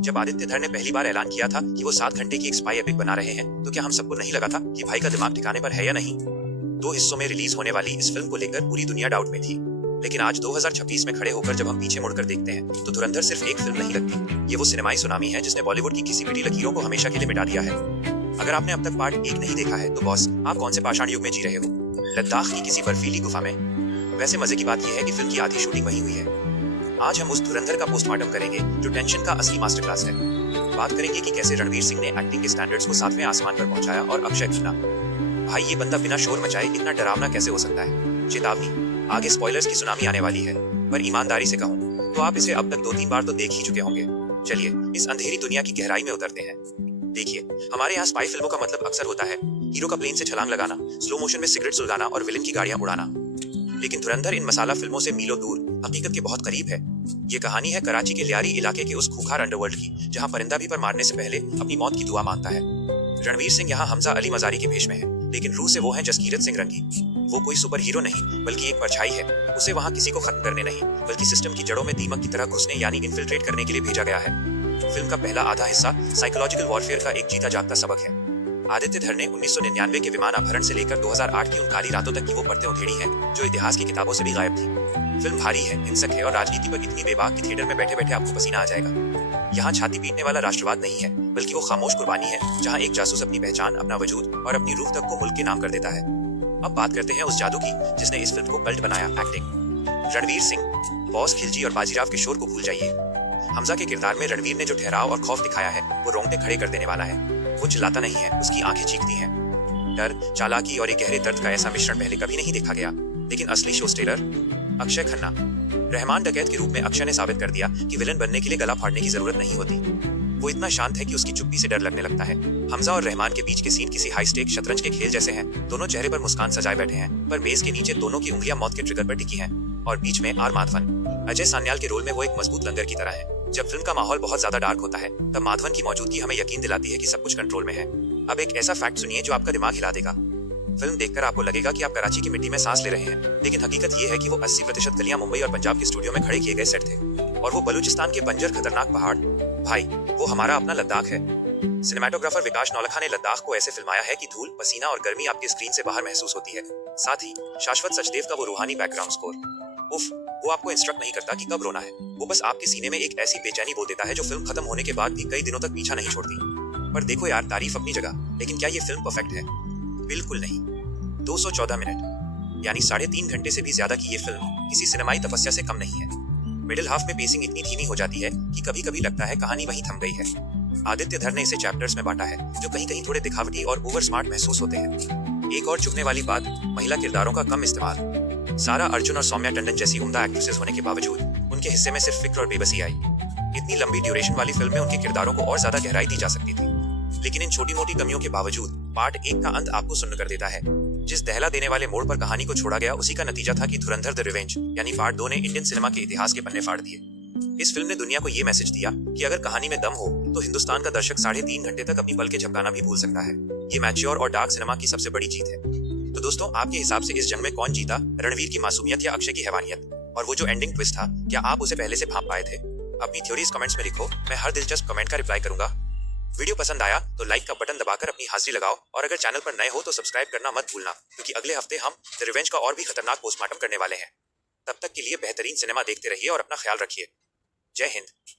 जब आदित्य धर ने पहली बार ऐलान किया था कि वो 7 घंटे की एक स्पाई एपिक बना रहे हैं, तो क्या हम सबको नहीं लगा था कि भाई का दिमाग ठिकाने पर है या नहीं। 2 हिस्सों में रिलीज होने वाली इस फिल्म को लेकर पूरी दुनिया डाउट में थी, लेकिन आज 2026 में खड़े होकर जब हम पीछे मुड़कर देखते हैं तो धुरंधर सिर्फ एक फिल्म नहीं लगती, ये वो सिनेमाई सुनामी है जिसने बॉलीवुड की किसी पिटी लकीरों को हमेशा के लिए मिटा दिया है। अगर आपने अब तक पार्ट 1 नहीं देखा है तो बॉस, आप कौन से पाषाण युग में जी रहे हो? लद्दाख की किसी बर्फीली गुफा में? वैसे मजे की बात यह है कि फिल्म की आधी शूटिंग वहीं हुई है। आज हम उस धुरंधर का पोस्टमार्टम करेंगे जो टेंशन का असली मास्टर क्लास है। बात करेंगे कि कैसे रणवीर सिंह ने एक्टिंग के स्टैंडर्ड्स को 7वें आसमान पर पहुंचाया और अक्षय खन्ना, भाई ये बंदा बिना शोर मचाए इतना डरावना कैसे हो सकता है। चेतावनी, आगे स्पॉयलर्स की सुनामी आने वाली है, पर ईमानदारी से कहूं तो आप इसे अब तक 2-3 बार तो देख ही चुके होंगे। चलिए इस अंधेरी दुनिया की गहराई में उतरते हैं। देखिए, हमारे यहाँ स्पाई फिल्मों का मतलब अक्सर होता है हीरो का प्लेन से छलांग लगाना, स्लो मोशन में सिगरेट सुलगाना और विलेन की गाड़ियां उड़ाना। लेकिन धुरंधर इन मसाला फिल्मों से मीलों दूर हकीकत के बहुत करीब है। ये कहानी है कराची के लियारी इलाके के उस खूंखार अंडरवर्ल्ड की, जहां परिंदा भी पर मारने से पहले अपनी मौत की दुआ मांगता है। रणवीर सिंह यहाँ हमजा अली मजारी के भेष में है, लेकिन रूह से वो है जसकीरत सिंह रंगी। वो कोई सुपर हीरो नहीं बल्कि एक परछाई है। उसे वहाँ किसी को खत्म करने नहीं बल्कि सिस्टम की जड़ों में दीमक की तरह घुसने यानी इन्फिल्ट्रेट करने के लिए भेजा गया है। फिल्म का पहला आधा हिस्सा साइकोलॉजिकल वॉरफेयर का एक जीता जागता सबक है। आदित्य धर ने 1999 के विमान अपहरण से लेकर 2008 की उन काली रातों तक की वो परतें उधेड़ी हैं जो इतिहास की किताबों से भी गायब थी। फिल्म भारी है, हिंसक है और राजनीति पर इतनी बेबाक कि थिएटर में बैठे बैठे आपको पसीना आ जाएगा। यहाँ छाती पीटने वाला राष्ट्रवाद नहीं है, बल्कि वो खामोश कुर्बानी है जहाँ एक जासूस अपनी पहचान, अपना वजूद और अपनी रूह तक को मुल्क के नाम कर देता है। अब बात करते हैं उस जादू की जिसने इस फिल्म को कल्ट बनाया, एक्टिंग। रणवीर सिंह, बॉस, खिलजी और बाजीराव के शोर को भूल जाइए। हमजा के किरदार में रणवीर ने जो ठहराव और खौफ दिखाया है वो रोंगटे खड़े कर देने वाला है। वो चिल्लाता नहीं है, उसकी आंखें चीखती हैं। डर, चालाकी और एक गहरे दर्द का ऐसा मिश्रण पहले कभी नहीं देखा गया। लेकिन असली शो स्टेलर अक्षय खन्ना। रहमान डकैत के रूप में अक्षय ने साबित कर दिया कि विलन बनने के लिए गला फाड़ने की जरूरत नहीं होती। वो इतना शांत है कि उसकी चुप्पी से डर लगने लगता है। हमजा और रहमान के बीच के सीन किसी हाई स्टेक शतरंज के खेल जैसे हैं। दोनों चेहरे पर मुस्कान सजाए बैठे हैं, पर मेज के नीचे दोनों की उंगलियां मौत के ट्रिगर पर टिकी हैं। और बीच में आर माधवन, अजय सान्याल के रोल में वो एक मजबूत लंगर की तरह है। जब फिल्म का माहौल बहुत ज्यादा डार्क होता है तब माधवन की मौजूदगी हमें यकीन दिलाती है कि सब कुछ कंट्रोल में है। अब एक ऐसा फैक्ट सुनिए जो आपका दिमाग हिला देगा। फिल्म देखकर आपको लगेगा कि आप कराची की मिट्टी में सांस ले रहे हैं, लेकिन हकीकत ये है कि वो 80% गलियां मुंबई और पंजाब के स्टूडियो में खड़े किए गए सेट थे। और वो बलूचिस्तान के बंजर खतरनाक पहाड़, भाई वो हमारा अपना लद्दाख है। सिनेमेटोग्राफर विकास नौलखा ने लद्दाख को ऐसे फिल्माया है कि धूल, पसीना और गर्मी आपके स्क्रीन से बाहर महसूस होती है। साथ ही शाश्वत सचदेव का वो रूहानी बैकग्राउंड स्कोर, उफ, वो आपको इंस्ट्रक्ट नहीं करता कि कब रोना है। वो बस आपके सीने में एक ऐसी बेचैनी बो देता है जो फिल्म खत्म होने के बाद भी कई दिनों तक पीछा नहीं छोड़ती। पर देखो यार, तारीफ अपनी जगह, लेकिन क्या ये फिल्म परफेक्ट है? बिल्कुल नहीं। 214 मिनट यानी 3.5 घंटे से भी ज्यादा की ये फिल्म किसी सिनेमाई तपस्या से कम नहीं है। मिडिल हाफ में पेसिंग इतनी धीमी हो जाती है कि कभी कभी लगता है कहानी वहीं थम गई है। आदित्य धर ने इसे चैप्टर्स में बांटा है जो कहीं कहीं थोड़े दिखावटी और ओवर स्मार्ट महसूस होते हैं। एक और चुभने वाली बात, महिला किरदारों का कम इस्तेमाल। सारा अर्जुन और सौम्या टंडन जैसी उम्दा एक्ट्रेसेस होने के बावजूद उनके हिस्से में सिर्फ फिक्र और बेबसी आई। इतनी लंबी ड्यूरेशन वाली फिल्म में उनके किरदारों को और ज्यादा गहराई दी जा सकती थी। लेकिन इन छोटी मोटी कमियों के बावजूद पार्ट 1 का अंत आपको सुन्न कर देता है। जिस दहला देने वाले मोड़ पर कहानी को छोड़ा गया उसी का नतीजा था कि धुरंधर द रिवेंज यानी पार्ट 2 ने इंडियन सिनेमा के इतिहास के पन्ने फाड़ दिए। इस फिल्म ने दुनिया को ये मैसेज दिया कि अगर कहानी में दम हो तो हिंदुस्तान का दर्शक 3.5 घंटे तक अपनी पलकें झपकाना भी भूल सकता है। ये मैच्योर और डार्क सिनेमा की सबसे बड़ी जीत है। तो दोस्तों, आपके हिसाब से इस जंग में कौन जीता, रणवीर की मासूमियत या अक्षय की हैवानियत? और वो जो एंडिंग ट्विस्ट था, क्या आप उसे पहले से भांप पाए थे? अपनी थ्योरीज कमेंट्स में लिखो, मैं हर दिलचस्प कमेंट का रिप्लाई करूंगा। वीडियो पसंद आया तो लाइक का बटन दबाकर अपनी हाजिरी लगाओ और अगर चैनल पर नए हो तो सब्सक्राइब करना मत भूलना, क्योंकि अगले हफ्ते हम द रिवेंज का और भी खतरनाक पोस्टमार्टम करने वाले हैं। तब तक के लिए बेहतरीन सिनेमा देखते रहिए और अपना ख्याल रखिए। जय हिंद।